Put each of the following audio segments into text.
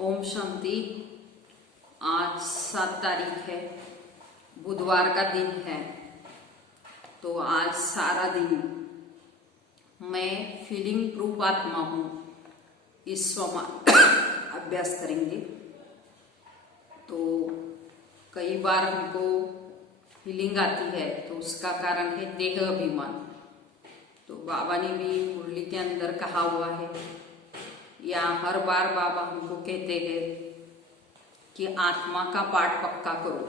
ओम शांति। आज 7 तारीख है, बुधवार का दिन है। तो आज सारा दिन मैं फीलिंग प्रूफ आत्मा हूँ इस अभ्यास करेंगे। तो कई बार हमको फीलिंग आती है तो उसका कारण है देह अभिमान। तो बाबा ने भी मुरली के अंदर कहा हुआ है, या हर बार बाबा हमको कहते हैं कि आत्मा का पाठ पक्का करो,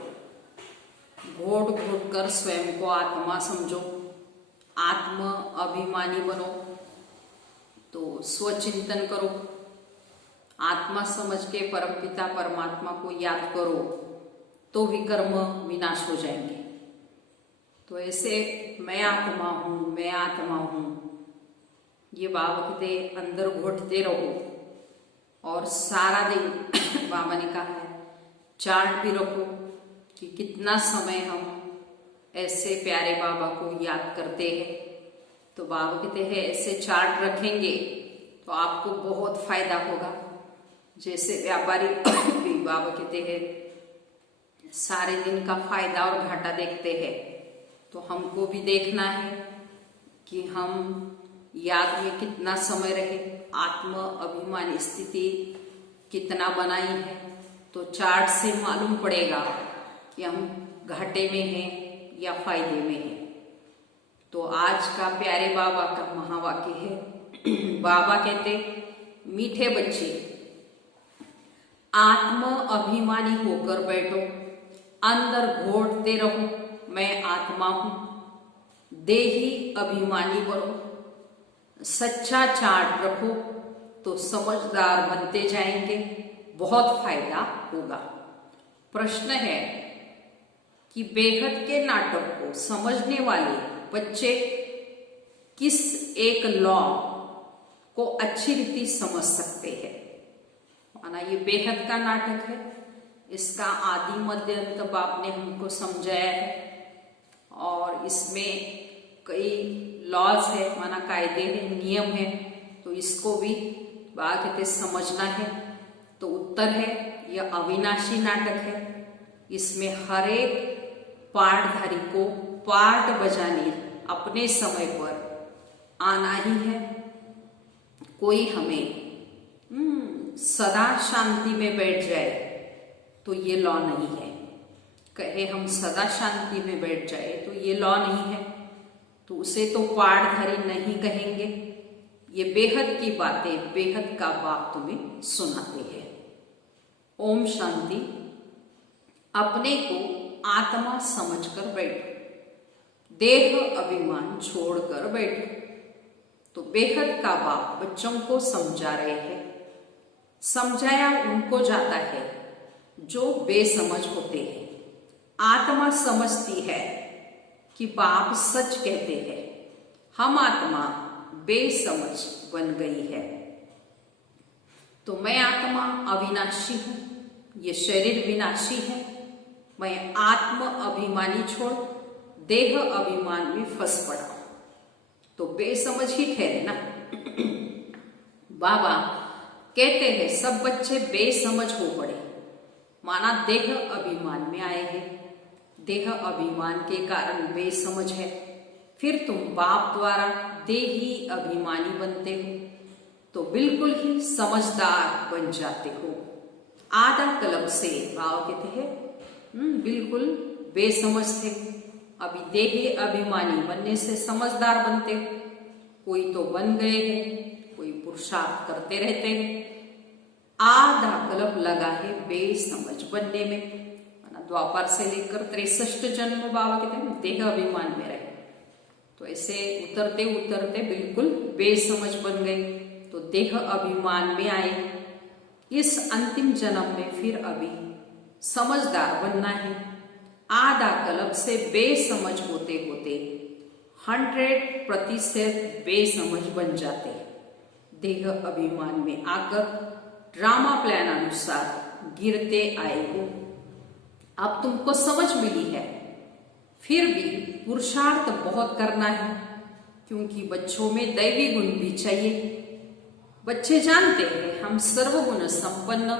घोट घोट कर स्वयं को आत्मा समझो, आत्म अभिमानी बनो। तो स्वचिंतन करो, आत्मा समझ के परमपिता परमात्मा को याद करो, तो विकर्म विनाश हो जाएंगे। तो ऐसे मैं आत्मा हूँ, मैं आत्मा हूँ, ये बाबा कहते अंदर घोटते रहो। और सारा दिन बाबा ने कहा है चार्ट भी रखो कि कितना समय हम ऐसे प्यारे बाबा को याद करते हैं। तो बाबा कहते हैं ऐसे चार्ट रखेंगे तो आपको बहुत फायदा होगा। जैसे व्यापारी भी बाबा कहते हैं सारे दिन का फायदा और घाटा देखते हैं, तो हमको भी देखना है कि हम याद में कितना समय रहे, आत्म अभिमान स्थिति कितना बनाई है। तो चार्ट से मालूम पड़ेगा कि हम घाटे में हैं या फायदे में हैं। तो आज का प्यारे बाबा का महावाक्य है, बाबा कहते मीठे बच्चे आत्म अभिमानी होकर बैठो, अंदर घोटते रहो मैं आत्मा हूं, देही अभिमानी बनो, सच्चा चार्ट रखो तो समझदार बनते जाएंगे, बहुत फायदा होगा। प्रश्न है कि बेहद के नाटक को समझने वाले बच्चे किस एक लॉ को अच्छी रीति समझ सकते हैं। माना ये बेहद का नाटक है, इसका आदि मध्य अंत बाप ने हमको समझाया है और इसमें कई लॉज है, माना कायदे हैं, नियम है। तो इसको भी बात कहते समझना है। तो उत्तर है यह अविनाशी नाटक है। इसमें हर एक पार्टधारी को पार्ट बजाने अपने समय पर आना ही है। कोई हमें सदा शांति में बैठ जाए तो ये लॉ नहीं है। कहे हम सदा शांति में बैठ जाए तो ये लॉ नहीं है, तो उसे तो पार्टधारी नहीं कहेंगे। ये बेहद की बातें बेहद का बाप तुम्हें सुनाते हैं। ओम शांति। अपने को आत्मा समझकर बैठो, देह अभिमान छोड़कर बैठो। तो बेहद का बाप बच्चों को समझा रहे हैं। समझाया उनको जाता है जो बेसमझ होते हैं। आत्मा समझती है कि बाप सच कहते हैं, हम आत्मा बेसमझ बन गई है। तो मैं आत्मा अविनाशी हूं, ये शरीर विनाशी है। मैं आत्म अभिमानी छोड़ देह अभिमान में फंस पड़ा, तो बेसमझ ही ठहरे ना। बाबा कहते हैं सब बच्चे बेसमझ हो पड़े, माना देह अभिमान में आए हैं, देह अभिमान के कारण बेसमझ है। फिर तुम बाप द्वारा देही अभिमानी बनते हो तो बिल्कुल ही समझदार बन जाते हो। आधा कल्प से भाव कहते हैं बिल्कुल बेसमझ थे, अभी देही अभिमानी बनने से समझदार बनते हो। कोई तो बन गए हैं, कोई पुरुषार्थ करते रहते हैं। आधा कल्प लगा है बेसमझ बनने में। द्वापर से लेकर 63 जन्म बाबा कहते हैं देह अभिमान में रहे। तो ऐसे उतरते उतरते बिल्कुल बेसमझ बन गए, तो देह अभिमान में आए। इस अंतिम जन्म में फिर अभी समझदार बनना है। आधा कल्प से बेसमझ होते होते 100% बेसमझ बन जाते हैं। देह अभिमान में आकर ड्रामा प्लान अनुसार गिरते आए हो। अब तुमको समझ मिली है, फिर भी पुरुषार्थ बहुत करना है, क्योंकि बच्चों में दैवी गुण भी चाहिए। बच्चे जानते हैं हम सर्वगुण संपन्न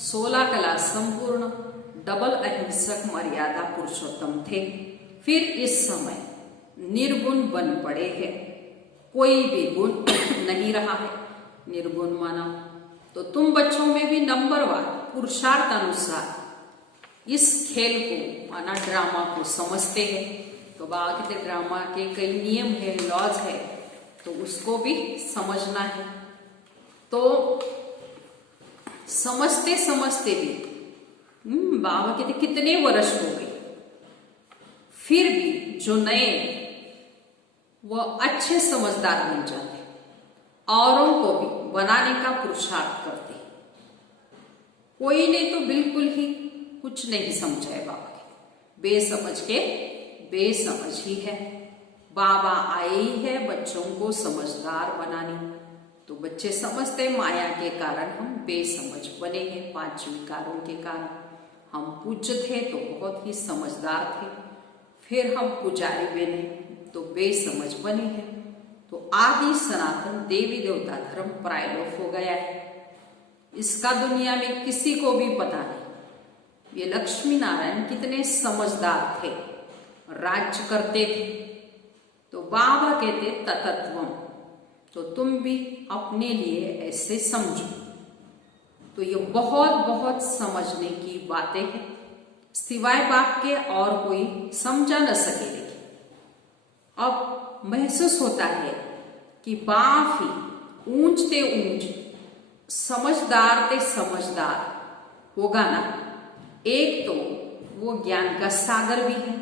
16 कला संपूर्ण डबल अहिंसक मर्यादा पुरुषोत्तम थे, फिर इस समय निर्गुण बन पड़े हैं। कोई भी गुण नहीं रहा है, निर्गुण माना। तो तुम बच्चों में भी नंबरवार पुरुषार्थ अनुसार इस खेल को माना ड्रामा को समझते हैं। तो बाबा कहते ड्रामा के कई नियम है, लॉज है, तो उसको भी समझना है। तो समझते समझते भी बाबा कहते कितने वर्ष हो गए, फिर भी जो नए वह अच्छे समझदार बन जाते, औरों को भी बनाने का पुरुषार्थ करते। कोई ने तो बिल्कुल ही कुछ नहीं समझा है बाबा के, बेसमझ के बेसमझ ही है। बाबा आए ही है बच्चों को समझदार बनाने। तो बच्चे समझते माया के कारण हम बेसमझ बने हैं, 5 विकारों के कारण। हम पूज्य थे तो बहुत ही समझदार थे, फिर हम पुजारी बने तो बेसमझ बने हैं। तो आदि सनातन देवी देवता धर्म प्रायलोप हो गया है। इसका दुनिया में किसी को भी पता नहीं। ये लक्ष्मी नारायण कितने समझदार थे, राज्य करते थे। तो बाबा कहते ततत्वम, तो तुम भी अपने लिए ऐसे समझो। तो ये बहुत बहुत समझने की बातें हैं, सिवाय बाप के और कोई समझा न सके। लेकिन अब महसूस होता है कि बाप ही ऊंचते ऊंच समझदार ते समझदार होगा ना। एक तो वो ज्ञान का सागर भी है,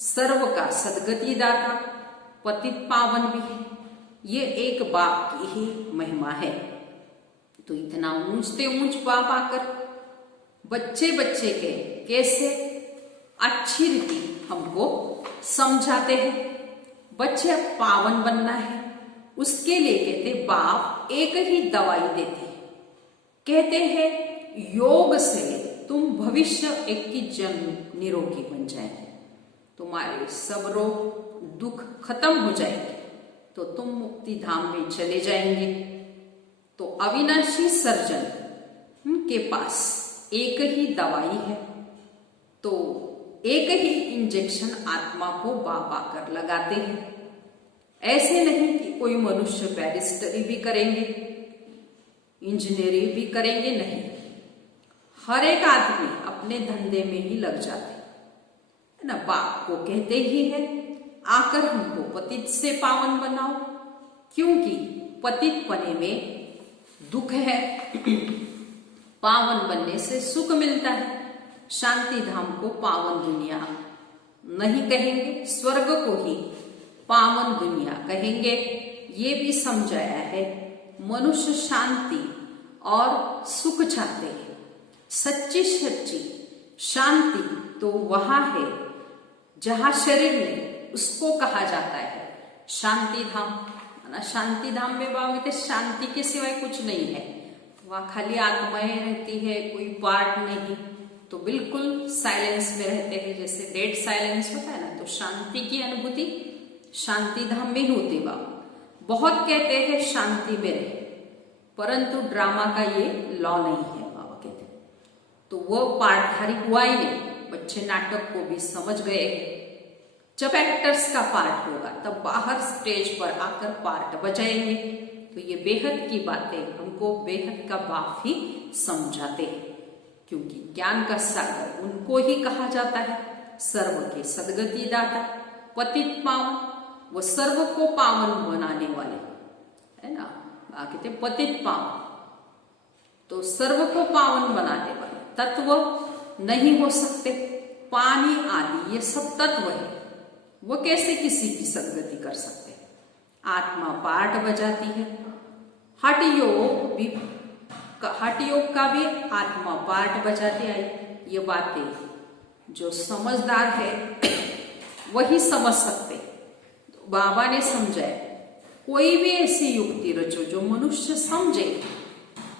सर्व का सदगति दाता, पतित पावन भी है। ये एक बाप की ही महिमा है। तो इतना ऊंचते ऊंच बाप आकर बच्चे बच्चे के कैसे अच्छी रीति हमको समझाते हैं। बच्चे पावन बनना है, उसके लिए कहते बाप एक ही दवाई देते हैं। कहते हैं योग से तुम भविष्य 21 जन्म निरोगी बन जाएंगे, तुम्हारे सब रोग दुख खत्म हो जाएंगे, तो तुम मुक्ति धाम में चले जाएंगे। तो अविनाशी सर्जन के पास एक ही दवाई है, तो एक ही इंजेक्शन आत्मा को बाबा कर लगाते हैं। ऐसे नहीं कि कोई मनुष्य बैरिस्टरी भी करेंगे, इंजीनियरिंग भी करेंगे, नहीं। हर एक आदमी अपने धंधे में ही लग जाते है ना। बाप को कहते ही है आकर हमको पतित से पावन बनाओ, क्योंकि पतित पने में दुख है, पावन बनने से सुख मिलता है। शांति धाम को पावन दुनिया नहीं कहेंगे, स्वर्ग को ही पावन दुनिया कहेंगे। ये भी समझाया है मनुष्य शांति और सुख चाहते हैं। सच्ची सच्ची शांति तो वहां है जहां शरीर में उसको कहा जाता है शांति धाम। शांति धाम में बाबा कहते शांति के सिवाय कुछ नहीं है, वहां खाली आत्माएं रहती है, कोई पार्ट नहीं। तो बिल्कुल साइलेंस में रहते हैं, जैसे डेड साइलेंस होता है ना। तो शांति की अनुभूति शांति धाम में ही होती। बाबा बहुत कहते हैं शांति में रहे, परंतु ड्रामा का ये लॉ नहीं है बाबा कहते। तो वो पार्टधारी हुआ ही नहीं। बच्चे नाटक को भी समझ गए। जब एक्टर्स का पार्ट होगा तब बाहर स्टेज पर आकर पार्ट बजाएंगे। तो ये बेहद की बातें हमको बेहद का बाप ही समझाते हैं, क्योंकि ज्ञान का सागर उनको ही कहा जाता है। सर्व के सदगति दाता, पतित पावन, वो सर्व को पावन बनाने वाले है ना। कहते पतित पावन, तो सर्व को पावन बनाने वाले तत्व नहीं हो सकते। पानी आदि ये सब तत्व है, वो कैसे किसी की सदगति कर सकते। आत्मा पाठ बजाती है। हठ योग का भी आत्मा पाठ बजाती आई। ये बातें जो समझदार है वही समझ सकते। तो बाबा ने समझाया कोई भी ऐसी युक्ति रचो जो मनुष्य समझे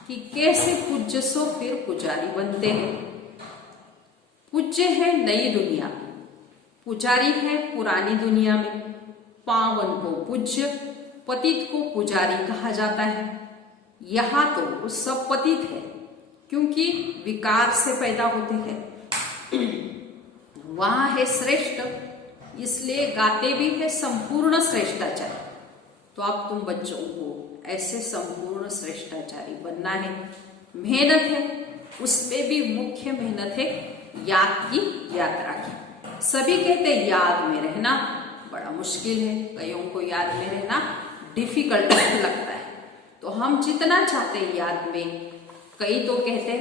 कि कैसे पूज्य सो फिर पुजारी बनते हैं। पूज्य है नई दुनिया, पुजारी है पुरानी दुनिया में। पावन को पूज्य, पतित को पुजारी कहा जाता है। यहाँ तो सब पतित है क्योंकि विकार से पैदा होते हैं। वहां है श्रेष्ठ, इसलिए गाते भी है संपूर्ण श्रेष्ठाचारी। तो अब तुम बच्चों को ऐसे संपूर्ण श्रेष्ठाचारी बनना है। मेहनत है, उसमें भी मुख्य मेहनत है याद की, यात्रा की। सभी कहते हैं याद में रहना बड़ा मुश्किल है, कईयों को याद में रहना डिफिकल्ट लगता है। तो हम जितना चाहते हैं याद में, कई तो कहते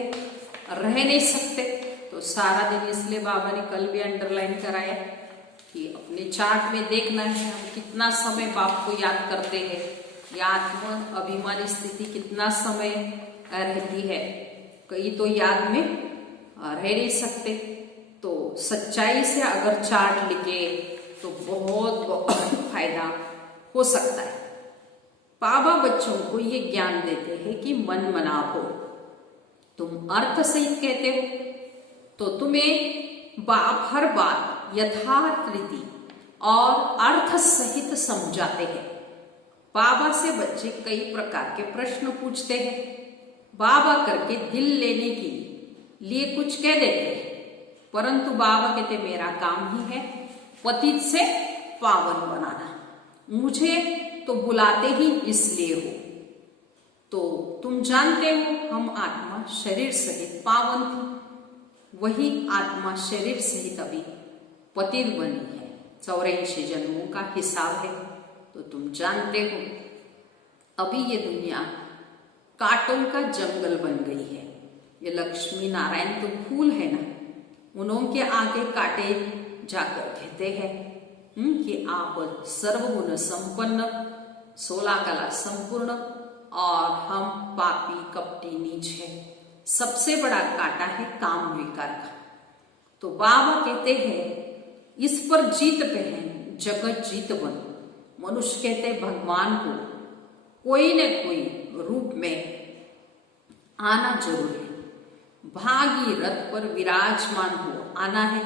रह नहीं सकते। तो सारा दिन, इसलिए बाबा ने कल भी अंडरलाइन कराया कि अपने चार्ट में देखना है हम कितना समय बाप को याद करते हैं, या आत्म अभिमानी स्थिति कितना समय रहती है। कई तो याद में रह नहीं सकते। तो सच्चाई से अगर चार्ट लिखे तो बहुत फायदा हो सकता है। बाबा बच्चों को ये ज्ञान देते हैं कि मन मनाव हो, तुम अर्थ सहित कहते हो तो तुम्हें बाप हर बात यथार्थ रीति और अर्थ सहित समझाते हैं। बाबा से बच्चे कई प्रकार के प्रश्न पूछते हैं, बाबा करके दिल लेने के लिए कुछ कह देते हैं, परंतु बाबा कहते मेरा काम ही है पतित से पावन बनाना, मुझे तो बुलाते ही इसलिए हो। तो तुम जानते हो हम आत्मा शरीर सहित पावन थी, वही आत्मा शरीर सहित अभी पतित बनी है। 84 जन्मों का हिसाब है। तो तुम जानते हो अभी ये दुनिया कांटों का जंगल बन गई है। ये लक्ष्मी नारायण तो फूल है ना, उनके आगे काटे जाकर कहते हैं कि आप सर्वगुण संपन्न, 16 कला संपूर्ण, और हम पापी कपटी नीच है। सबसे बड़ा कांटा है काम विकार का। तो बाबा कहते हैं इस पर जीत पहन जगत जीत बन। मनुष्य कहते हैं भगवान को कोई न कोई रूप में आना जरूर है। भागी रथ पर विराजमान हो आना है।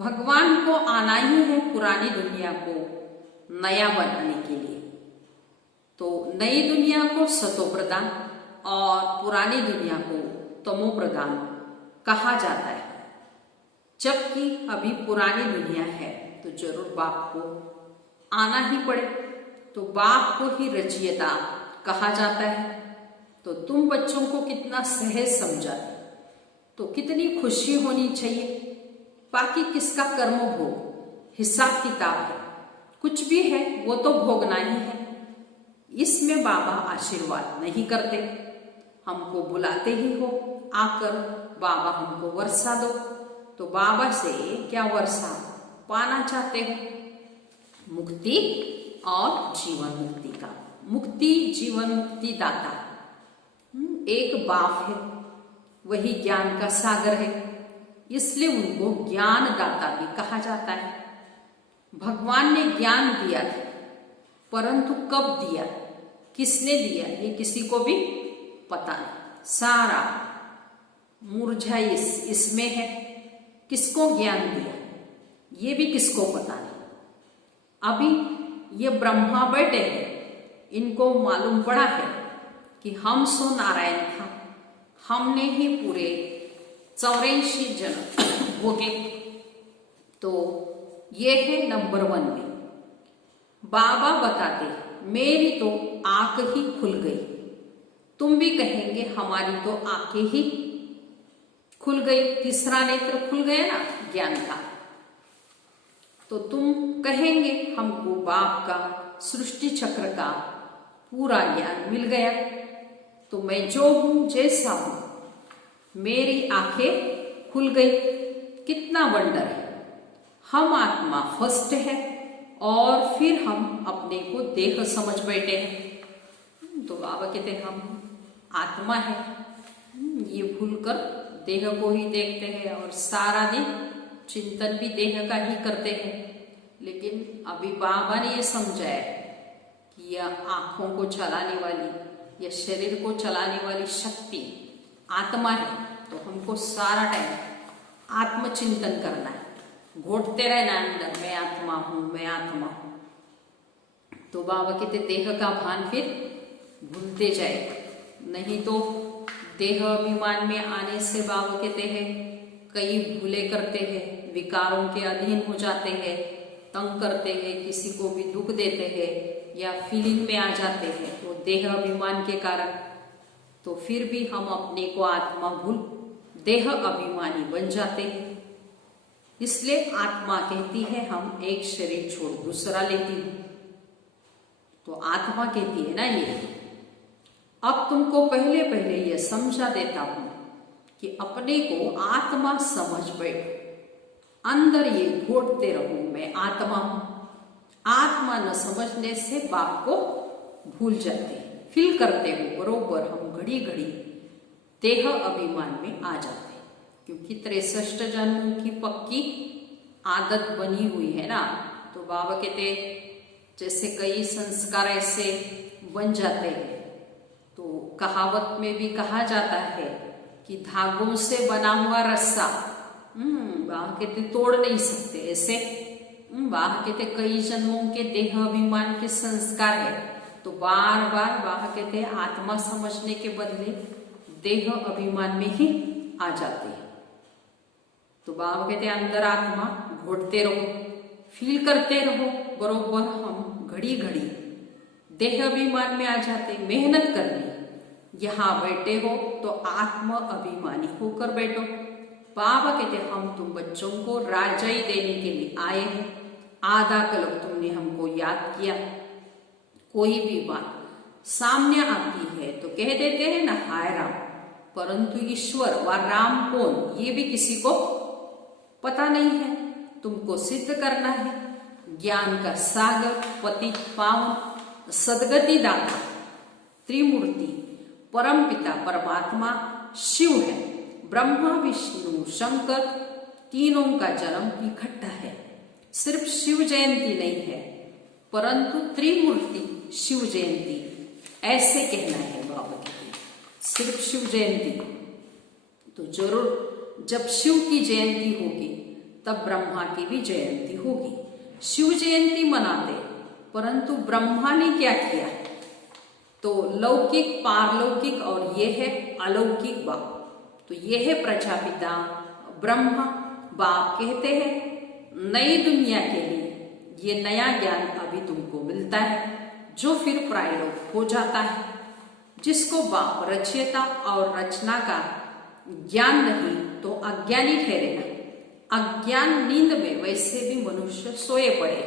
भगवान को आना ही है पुरानी दुनिया को नया बनाने के लिए। तो नई दुनिया को सतो प्रदान और पुरानी दुनिया को तमो प्रदान कहा जाता है। जबकि अभी पुरानी दुनिया है तो जरूर बाप को आना ही पड़े। तो बाप को ही रचयिता कहा जाता है। तो तुम बच्चों को कितना सहज समझाते, तो कितनी खुशी होनी चाहिए। बाकी किसका कर्म भोग, हिसाब किताब है, कुछ भी है वो तो भोगना ही है। इसमें बाबा आशीर्वाद नहीं करते, हमको बुलाते ही हो आकर बाबा हमको वर्षा दो। तो बाबा से क्या वर्षा पाना चाहते हो? मुक्ति और जीवन मुक्ति का। मुक्ति जीवन मुक्ति दाता एक बाप है, वही ज्ञान का सागर है, इसलिए उनको ज्ञान दाता भी कहा जाता है। भगवान ने ज्ञान दिया था, परंतु कब दिया, किसने दिया, ये किसी को भी पता नहीं। सारा मूर्झा इसमें है, किसको ज्ञान दिया ये भी किसको पता नहीं। अभी ये ब्रह्मा बैठे हैं, इनको मालूम पड़ा है कि हम सो नारायण था, हमने ही पूरे 84 जन्म भोगे। तो ये है नंबर 1 में। बाबा बताते मेरी तो आंख ही खुल गई। तुम भी कहेंगे हमारी तो आंखें ही खुल गई, तीसरा नेत्र खुल गया ना ज्ञान का। तो तुम कहेंगे हमको बाप का सृष्टि चक्र का पूरा ज्ञान मिल गया। तो मैं जो हूं जैसा हूं, मेरी आंखें खुल गई। कितना वंडर है। हम आत्मा फर्स्ट है और फिर हम अपने को देह समझ बैठे हैं। तो बाबा कहते हैं हम आत्मा है, ये भूलकर देह को ही देखते हैं और सारा दिन चिंतन भी देह का ही करते हैं। लेकिन अभी बाबा ने ये समझाया कि यह आंखों को चलाने वाली या शरीर को चलाने वाली शक्ति आत्मा है। तो हमको सारा टाइम आत्मचिंतन करना है, घोटते रहना अंदर, मैं आत्मा हूं, मैं आत्मा हूं। तो बाबा कहते देह का भान फिर भूलते जाए, नहीं तो देह अभिमान में आने से बाबा कहते हैं कई भूले करते हैं, विकारों के अधीन हो जाते हैं, तंग करते हैं, किसी को भी दुख देते हैं या फीलिंग में आ जाते हैं तो देह अभिमान के कारण। तो फिर भी हम अपने को आत्मा भूल देह अभिमानी बन जाते हैं। इसलिए आत्मा कहती है हम एक शरीर छोड़ दूसरा लेती हूं। तो आत्मा कहती है ना ये। अब तुमको पहले पहले ये समझा देता हूं कि अपने को आत्मा समझ बैठो, अंदर ये घोटते रहो मैं आत्मा हूं। आत्मा न समझने से बाप को भूल जाते हैं, फील करते हो बरोबर हम घड़ी घड़ी देह अभिमान में आ जाते हैं, क्योंकि 63 जन्मों की पक्की आदत बनी हुई है ना। तो बाबा कहते जैसे कई संस्कार ऐसे बन जाते हैं। तो कहावत में भी कहा जाता है कि धागों से बना हुआ रस्सा बाबा कहते तोड़ नहीं सकते ऐसे। बाबा कहते कई जन्मों के देह अभिमान के संस्कार है, तो बार बार बाबा कहते आत्मा समझने के बदले देह अभिमान में ही आ जाते हैं। तो बाबा कहते अंदर आत्मा घोटते रहो, फील करते रहो बरोबर हम घड़ी घड़ी देह अभिमान में आ जाते। मेहनत करनी, यहां बैठे हो तो आत्म अभिमानी होकर बैठो। बाबा कहते हम तुम बच्चों को राजाई देने के लिए आए हैं। आधा कल्प तुमने हमको याद किया, कोई भी बात सामने आती है तो कह देते हैं ना हाय राम, परंतु ईश्वर व राम कौन ये भी किसी को पता नहीं है। तुमको सिद्ध करना है। ज्ञान का सागर, पतित पावन, सदगति दाता, त्रिमूर्ति, परम पिता परमात्मा शिव है। ब्रह्मा विष्णु शंकर तीनों का जन्म इकट्ठा है। सिर्फ शिव जयंती नहीं है, परंतु त्रिमूर्ति शिव जयंती ऐसे कहना है बाबा के। सिर्फ शिव जयंती तो जरूर जब शिव की जयंती होगी तब ब्रह्मा की भी जयंती होगी। शिव जयंती मनाते, परंतु ब्रह्मा ने क्या किया? तो लौकिक, पारलौकिक और ये है अलौकिक बाप। तो ये है प्रजापिता ब्रह्मा। बाप कहते हैं नई दुनिया के लिए ये नया ज्ञान अभी तुमको मिलता है, जो फिर प्रायलोक हो जाता है। जिसको बाप रचयिता और रचना का ज्ञान नहीं तो अज्ञानी ठहरेगा। अज्ञान नींद में वैसे भी मनुष्य सोए पड़े,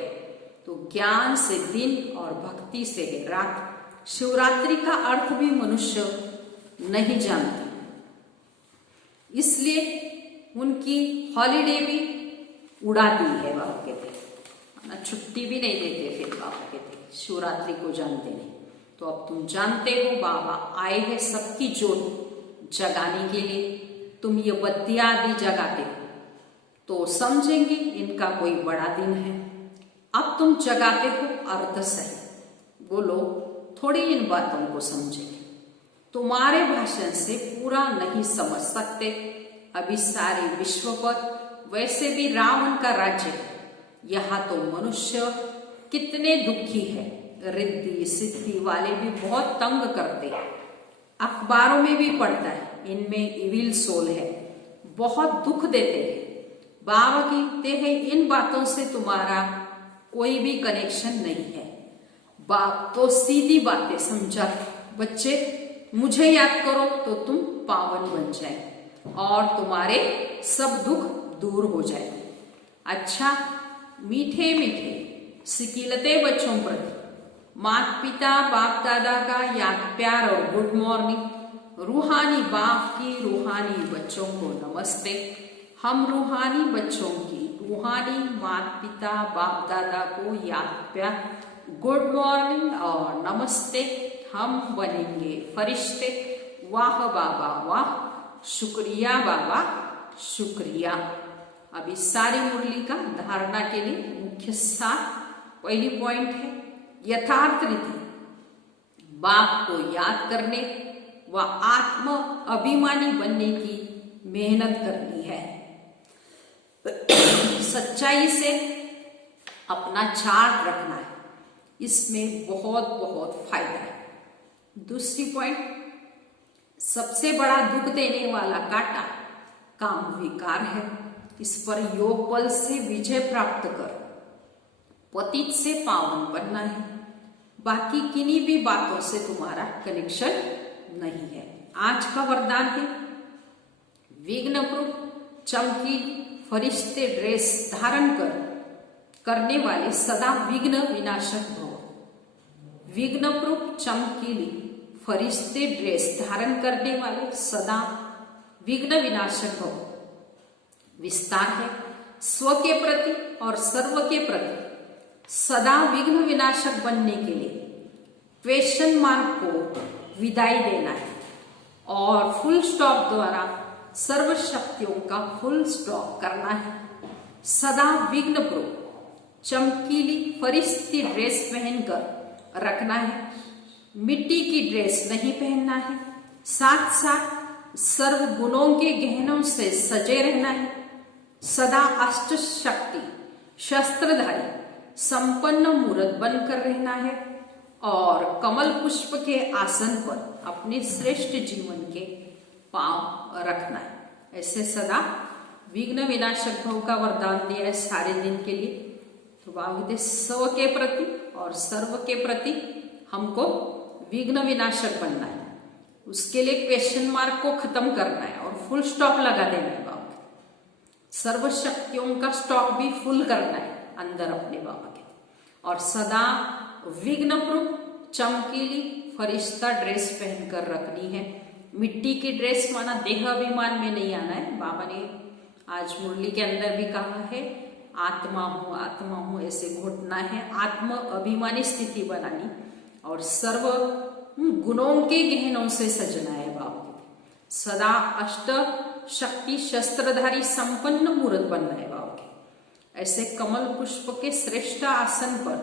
तो ज्ञान से दिन और भक्ति से रात। शिवरात्रि का अर्थ भी मनुष्य नहीं जानता, इसलिए उनकी हॉलीडे भी उड़ा दी है बाबा कहते, छुट्टी भी नहीं देते फिर बाबा कहते शिवरात्रि को जानते नहीं। तो अब तुम जानते हो बाबा आए हैं सबकी जोत जगाने के लिए। तुम ये बत्तियां आदि जगाते हो तो समझेंगे इनका कोई बड़ा दिन है। अब तुम जगाते हो अर्ध सही, बोलो थोड़ी इन बातों को समझेंगे। तुम्हारे भाषण से पूरा नहीं समझ सकते। अभी सारे विश्व पर वैसे भी रावण का राज्य है। यहाँ तो मनुष्य कितने दुखी है। रिद्धि सिद्धि वाले भी बहुत तंग करते हैं। अखबारों में भी पढ़ता है इनमें इविल सोल है, बहुत दुख देते हैं। बाबा कहते हैं इन बातों से तुम्हारा कोई भी कनेक्शन नहीं है। बाप तो सीधी बातें समझा, बच्चे मुझे याद करो तो तुम पावन बन जाए और तुम्हारे सब दुख दूर हो जाए। अच्छा, मीठे मीठे सिकीलते बच्चों प्रति माता पिता बाप दादा का याद प्यार और गुड मॉर्निंग। रूहानी बाप की रूहानी बच्चों को नमस्ते। हम रूहानी बच्चों की रूहानी माता पिता बाप दादा को याद प्यार गुड मॉर्निंग और नमस्ते। हम बनेंगे फरिश्ते। वाह बाबा वाह, शुक्रिया बाबा शुक्रिया। अब इस सारी मुरली का धारणा के लिए मुख्य सार पहली पॉइंट है यथार्थ रीति बाप को याद करने व आत्म अभिमानी बनने की मेहनत करनी है। सच्चाई से अपना चार्ट रखना है, इसमें बहुत बहुत फायदा है। दूसरी पॉइंट सबसे बड़ा दुख देने वाला कांटा काम विकार है। इस पर योग बल से विजय प्राप्त कर पतित से पावन बनना है। बाकी किन्हीं भी बातों से तुम्हारा कनेक्शन नहीं है। आज का वरदान है विघ्नप्रूफ चमकीली फरिश्ते ड्रेस धारण करने वाले सदा विघ्न विनाशक भव। विघ्नप्रूफ चमकीली फरिश्ते ड्रेस धारण करने वाले सदा विघ्न विनाशक भव। विस्तार है स्व के प्रति और सर्व के प्रति सदा विघ्न विनाशक बनने के लिए क्वेश्चन मार्क को विदाई देना है और फुल स्टॉप द्वारा सर्व शक्तियों का फुल स्टॉप करना है। सदा विघ्न प्रूफ चमकीली फरिश्ती ड्रेस पहनकर रखना है। मिट्टी की ड्रेस नहीं पहनना है। साथ साथ सर्व गुणों के गहनों से सजे रहना है। सदा अष्ट शक्ति शस्त्रधारी संपन्न मूर्त बनकर रहना है और कमल पुष्प के आसन पर अपने श्रेष्ठ जीवन के पांव रखना है। ऐसे सदा विघ्न विनाशक भव का वरदान दिया है सारे दिन के लिए। तो बाबू स्व के प्रति और सर्व के प्रति हमको विघ्न विनाशक बनना है। उसके लिए क्वेश्चन मार्क को खत्म करना है और फुल स्टॉप लगा देना है। बाबा सर्व शक्तियों का स्टॉक भी फुल करना है अंदर अपने बाबा के। और सदा विघ्न प्रूफ चमकीली फरिश्ता ड्रेस पहनकर रखनी है। मिट्टी की ड्रेस माना देह अभिमान में नहीं आना है। बाबा ने आज मुरली के अंदर भी कहा है आत्मा हूं ऐसे घुटना है। आत्म अभिमानी स्थिति बनानी और सर्व गुणों के गहनों से सजना है। बाबा सदा अष्ट शक्ति शस्त्रधारी संपन्न मूर्त बनना है। बाबा के ऐसे कमल पुष्प के श्रेष्ठ आसन पर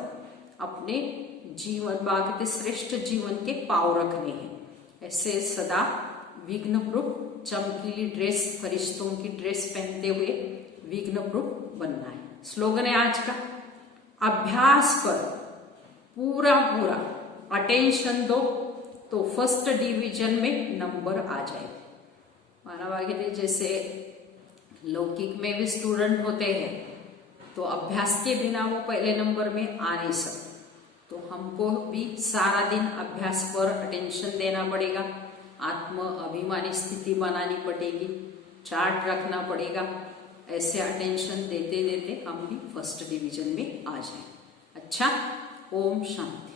अपने जीवन बाबा के श्रेष्ठ जीवन के पांव रखने हैं। ऐसे सदा विघ्न प्रूफ चमकीली ड्रेस फरिश्तों की ड्रेस पहनते हुए विघ्न प्रूफ बनना है। स्लोगन है आज का अभ्यास पर पूरा अटेंशन दो तो फर्स्ट डिवीजन में नंबर आ जाए। माना भाग्य जैसे लौकिक में भी स्टूडेंट होते हैं तो अभ्यास के बिना वो पहले नंबर में आ नहीं सकते। तो हमको भी सारा दिन अभ्यास पर अटेंशन देना पड़ेगा। आत्म अभिमानी स्थिति बनानी पड़ेगी। चार्ट रखना पड़ेगा। ऐसे अटेंशन देते देते हम भी फर्स्ट डिवीजन में आ जाए। अच्छा, ओम शांति।